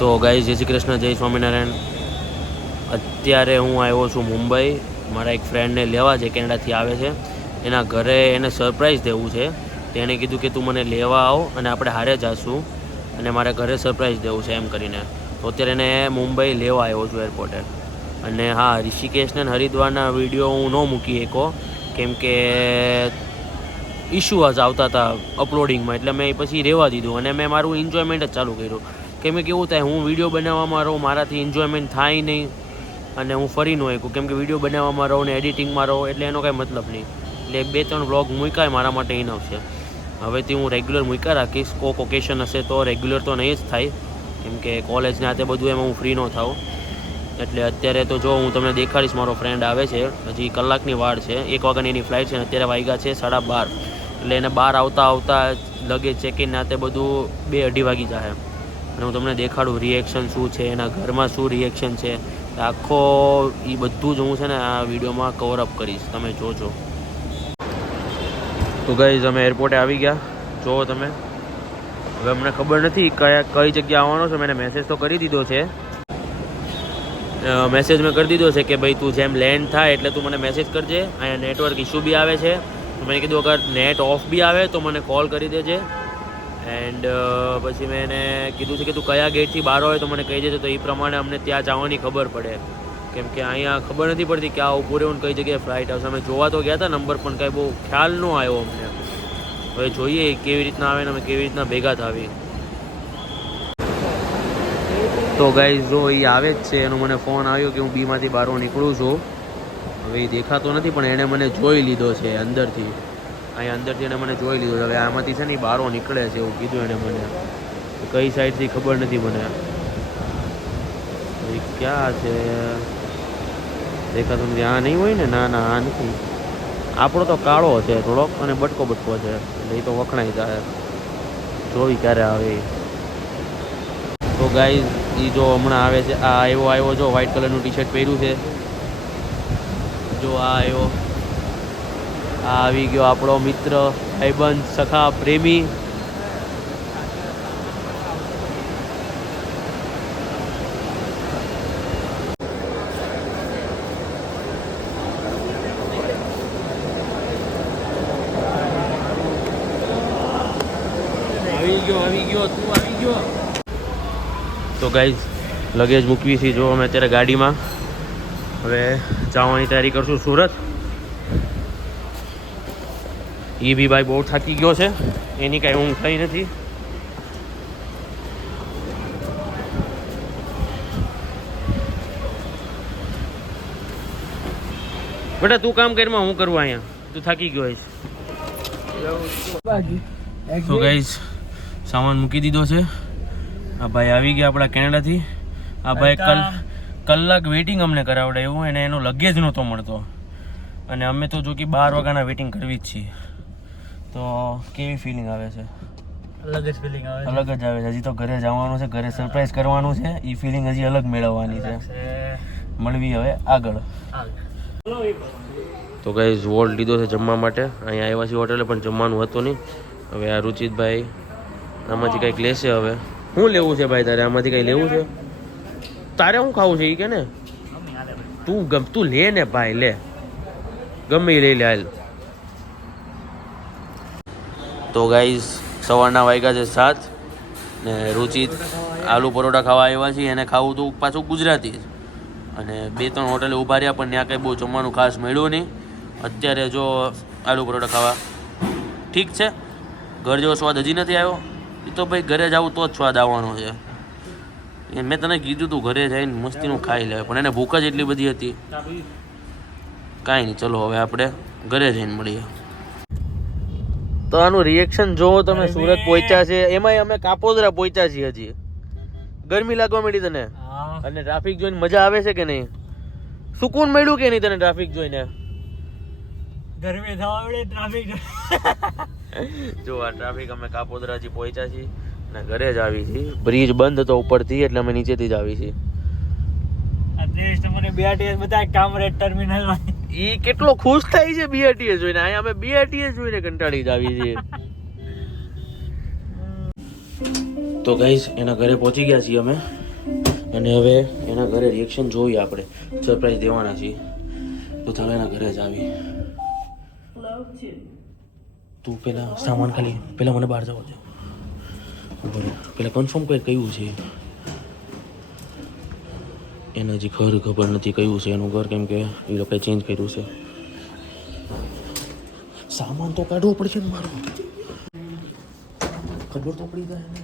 તો ગાઈઝ જય શ્રી કૃષ્ણ, જય સ્વામિનારાયણ. અત્યારે હું આવ્યો છું મુંબઈ. મારા એક ફ્રેન્ડને લેવા છે, કેનેડાથી આવે છે. એના ઘરે એને સરપ્રાઈઝ દેવું છે. તેણે કીધું કે તું મને લેવા આવો અને આપણે હારે જાશું અને મારા ઘરે સરપ્રાઈઝ દેવું છે એમ કરીને. તો અત્યારે એને મુંબઈ લેવા આવ્યો છું એરપોર્ટે. અને હા, ઋષિકેશ ને હરિદ્વારના વિડીયો હું ન મૂકી શકો કેમ કે ઇશ્યુઝ આવતા હતા અપલોડિંગમાં, એટલે મેં પછી રહેવા દીધું અને મેં મારું એન્જોયમેન્ટ જ ચાલુ કર્યું. કેમ કે કેવું થાય, હું વિડીયો બનાવવામાં રહું, મારાથી એન્જોયમેન્ટ થાય નહીં અને હું ફરી ન શકું કેમ કે વિડીયો બનાવવામાં રહું ને એડિટિંગમાં રહું એટલે એનો કાંઈ મતલબ નહીં. એટલે 2-3 વ્લોગ મૂકાય મારા માટે ઇનફ છે. હવેથી હું રેગ્યુલર મૂકા રાખીશ. કોક ઓકેશન હશે તો રેગ્યુલર તો નહીં જ થાય કેમ કે કોલેજને આ તે બધું એમાં હું ફ્રી ન થાઉં. એટલે અત્યારે તો જો હું તમને દેખાડીશ, મારો ફ્રેન્ડ આવે છે, હજી કલાકની વાર છે, 1 વાગ્યાની એની ફ્લાઇટ છે અને અત્યારે વાગ્યા છે 12:30. એટલે એને બહાર આવતા લગેજ ચેકિન આ તે બધું 2-2:30 વાગી જશે. અને હું તમને દેખાડું રિએક્શન શું છે, એના ઘરમાં શું રિએક્શન છે, આખો એ બધું જ હું છે ને આ વિડીયોમાં કવર અપ કરીશ, તમે જોજો. તો ગાઈઝ અમે એરપોર્ટે આવી ગયા, જુઓ તમે. હવે અમને ખબર નથી કઈ જગ્યા આવવાનો છે. મેં મેસેજ તો કરી દીધો છે. મેસેજ મેં કરી દીધો છે કે ભાઈ તું જેમ લેન્ડ થાય એટલે તું મને મેસેજ કરજે. અહીંયા નેટવર્ક ઇશ્યુ બી આવે છે. તો મેં કીધું અગર નેટ ઓફ બી આવે તો મને કોલ કરી દેજે. એન્ડ પછી મેં એને કીધું છે કે તું કયા ગેટથી બહાર હોય તો મને કહી દેજે, તો એ પ્રમાણે અમને ત્યાં જવાની ખબર પડે. કેમ કે અહીંયા ખબર નથી પડતી ક્યાં ઊભું રહેવું, કઈ જગ્યાએ ફ્લાઇટ આવશે. અમે જોવા તો ગયા હતા નંબર, પણ કાંઈ બહુ ખ્યાલ ન આવ્યો અમને. હવે જોઈએ કેવી રીતના આવે ને અમે કેવી રીતના ભેગા થાવી. તો ગાઈઝ જો એ આવે જ છે, એનો મને ફોન આવ્યો કે હું બીમાંથી બહાર નીકળું છું. હવે એ દેખાતો નથી પણ એણે મને જોઈ લીધો છે અંદરથી. અહીંયા અંદરથી એને મને જોઈ લીધો છે. હવે આમાંથી છે ને બહાર નીકળે છે એવું કીધું એણે મને. કઈ સાઈડથી ખબર નથી મને. ક્યાં છે દેખાતું નથી. આ નહીં હોય ને? ના ના, આ નથી. આપણો તો કાળો છે થોડોક અને બટકો છે, એટલે એ તો વખણાઈ જાય. જોઈ ક્યારે આવે. તો ગાઈઝ એ જો હમણાં આવે છે. આ આવ્યો જો વ્હાઈટ કલરનું ટી શર્ટ પહેર્યું છે. જો આ આવ્યો. આ આવી ગયો આપણો મિત્ર, ભાઈબંધ, સખા, પ્રેમી. આવી ગયો તું આવી ગયો. તો ગાઈઝ લગેજ મૂકવી છે જો અમે અત્યારે ગાડીમાં. હવે જવાની તૈયારી કરશું સુરત. એ બી ભાઈ બહુ થાકી ગયો છે, એની કાંઈ ઊંઘ થઈ નથી. બેટા તું કામ કરીમાં, હું કરું અહીંયા, તું થાકી ગયો છે. તો ગાઈઝ સામાન મૂકી દીધો છે. આ ભાઈ આવી ગયા આપણા કેનેડાથી. આ ભાઈ કલાક વેઇટિંગ અમને કરાવડે એવું, એને એનો લગેજ નહોતો મળતો અને અમે તો જો કે 12 વાગ્યાના વેઇટિંગ કરવી જ છીએ. તો કેવી ફિલિંગ આવે છે? અલગ જ ફિલિંગ આવે છે. અલગ જ આવે છે. હજી તો ઘરે જવાનું છે, ઘરે સરપ્રાઈઝ કરવાનું છે. એ ફિલિંગ હજી અલગ મેળવવાની છે. મળવી હવે આગળ. તો ગાઈઝ વોલ્ટ લીધો છે જમવા માટે. અહીંયા આવ્યા છીએ હોટલે પણ જમવાનું હતું નહીં. હવે આ રુચિતભાઈ આમાંથી કંઈક લેશે. હવે શું લેવું છે ભાઈ તારે? આમાંથી કંઈ લેવું છે? તારે શું ખાવું છે એ કે ને? તું લે ને ભાઈ, લે, ગમે એ લઈ લે હાલ. તો ગાઈઝ સવારના વાગ્યા છે 7 ને રુચિત આલુ પરોઠા ખાવા આવ્યા છીએ. એને ખાવું તો પાછું ગુજરાતી જ. અને 2-3 હોટલે ઊભા રહ્યા પણ ત્યાં કંઈ બહુ જમવાનું ખાસ મળ્યું નહીં. અત્યારે જો આલુ પરોઠા ખાવા ઠીક છે. ઘર જેવો સ્વાદ હજી નથી આવ્યો. એ તો ભાઈ ઘરે જાવું તો જ સ્વાદ આવવાનો છે. મેં તને કીધું તું ઘરે જઈને મસ્તીનું ખાઈ લે, પણ એને ભૂખ જ એટલી બધી હતી. કાંઈ નહીં, ચલો હવે આપણે ઘરે જઈને મળીએ. તો આનું રિએક્શન જોવો તમે. સુરત પહોંચ્યા છે, એમાંય અમે કાપોદરા પહોંચ્યા છીએ. હજી ગરમી લાગવા મળી તને? અને ટ્રાફિક જોઈને મજા આવે છે કે નહીં? સુકૂન મળ્યું કે નહીં તને ટ્રાફિક જોઈને? ગરમી થવા મળે ટ્રાફિક. જો આ ટ્રાફિક. અમે કાપોદરા હજી પહોંચ્યા છીએ અને ઘરે જ આવી છીએ. બ્રિજ બંધ હતો ઉપરથી એટલે અમે નીચેથી જ આવી છીએ. મને BRTS બધા કામરેજ ટર્મિનલમાં. ઈ કેટલો ખુશ થાય છે BRTS જોઈને. અહીંયા અમે BRTS જોઈને કંટાળી જ આવી છીએ. તો ગાઈસ એના ઘરે પહોંચી ગયા છીએ અમે. અને હવે એના ઘરે રિએક્શન જોઈએ આપણે. સરપ્રાઈઝ દેવાના છીએ તો ચાલો એના ઘરે જ આવી. તું પેલા સામાન ખાલી પેલા મને બહાર જવા દે. પેલા કન્ફર્મ કોઈ કયું છે એને હજી ઘર ખબર નથી કયું છે એનું ઘર, કેમ કે એ લોકોએ ચેન્જ કર્યું છે. સામાન તો કાઢવો પડશે ને મારું, ખબર તો પડી જાય ને.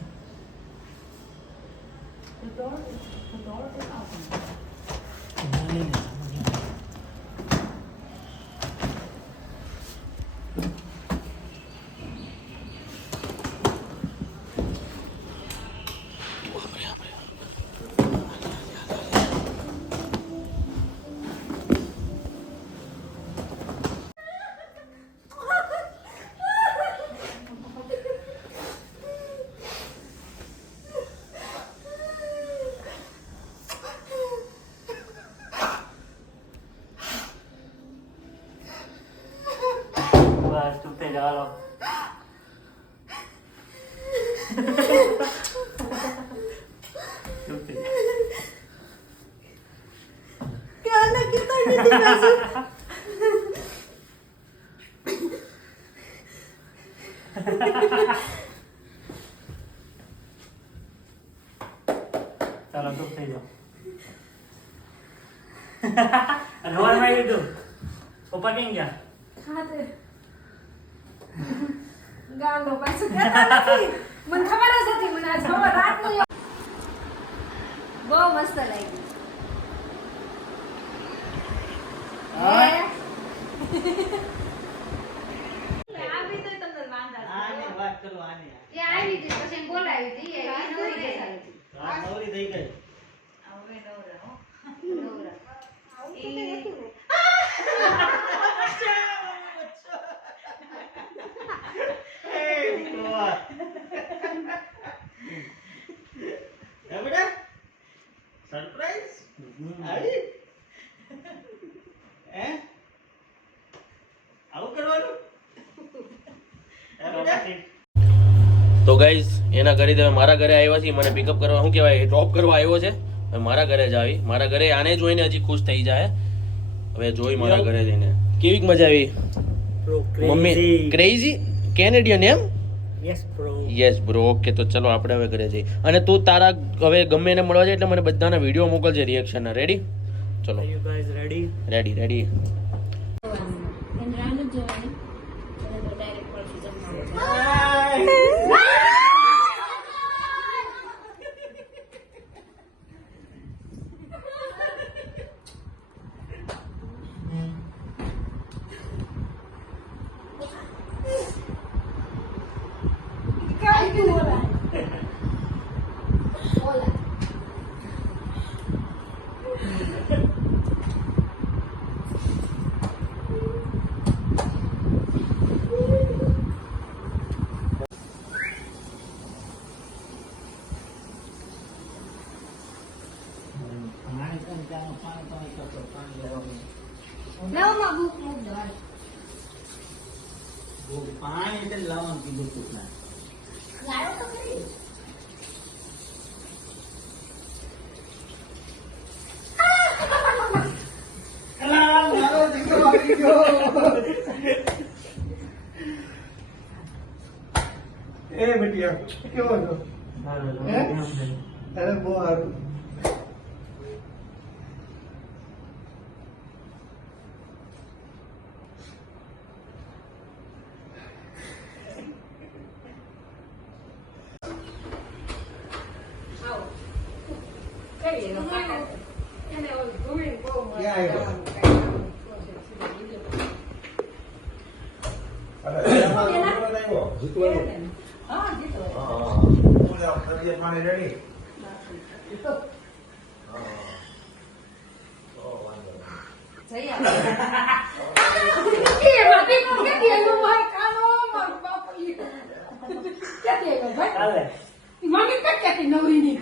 બસ ચૂપ થઈ જાઓ. ચૂપ થઈ જાઓ. ચાલો ચૂપ થઈ જાઓ. રવાનમાં લીધું. પપ્પા કેમ ગયા? ગાંડો પાછું કહેતા નથી. મને ખબર જ હતી, મને આજ ખબર રાતનું બહુ મસ્ત લાગ્યું. આવી તો તમને વાંધા આને વાત કરો આને. એ આવી હતી પછી એને બોલાવી હતી એ નવરી બેઠા હતી. આ નવરી થઈ ગઈ. હવે નવરા હો નવરા સરપ્રાઈઝ આવી હે આવું કરવાનું. તો ગાઈઝ એના ઘરે તમે મારા ઘરે આવ્યા છીએ, મને પિકઅપ કરવા શું કહેવાય ડ્રોપ કરવા આવ્યો છે. હવે મારા ઘરે જ આવી, મારા ઘરે આને જોઈને હજી ખુશ થઈ જાય. હવે જોઈ મારા ઘરે જઈને કેવી મજા આવી. મમ્મી ક્રેઝી કેનેડિયન એમ? Yes bro. Yes bro. Okay તો ચલો આપણે હવે ઘરે જઈએ. અને તું તારા હવે ગમે એને મળવા જાય એટલે મને બધાના વિડીયો મોકલજે રિએક્શનના. રેડી? ચલો you guys ready? Ready ready. નવમાં બુક મૂક દો હાલ. પાણી એટલે લાવવાનું કીધું તું ના. લાવો તો ખરી. એ બટિયા કેવો છો? હે? અરે બહુ સારું. આવો. કરીએ એનો કાકા. એને ઓલું ઘૂમીને બહુ મજા ક્યાં આવ્યો? આવે. હા, જીતો. પાણી રેડી? જઈ આવે. એ માટી કો કે એનો માર કાનો માર બાપ ઈ. ક્યાંથી આવ્યો ભાઈ? ચાલે. મમ્મી કટ ક્યાંથી નવરી ની.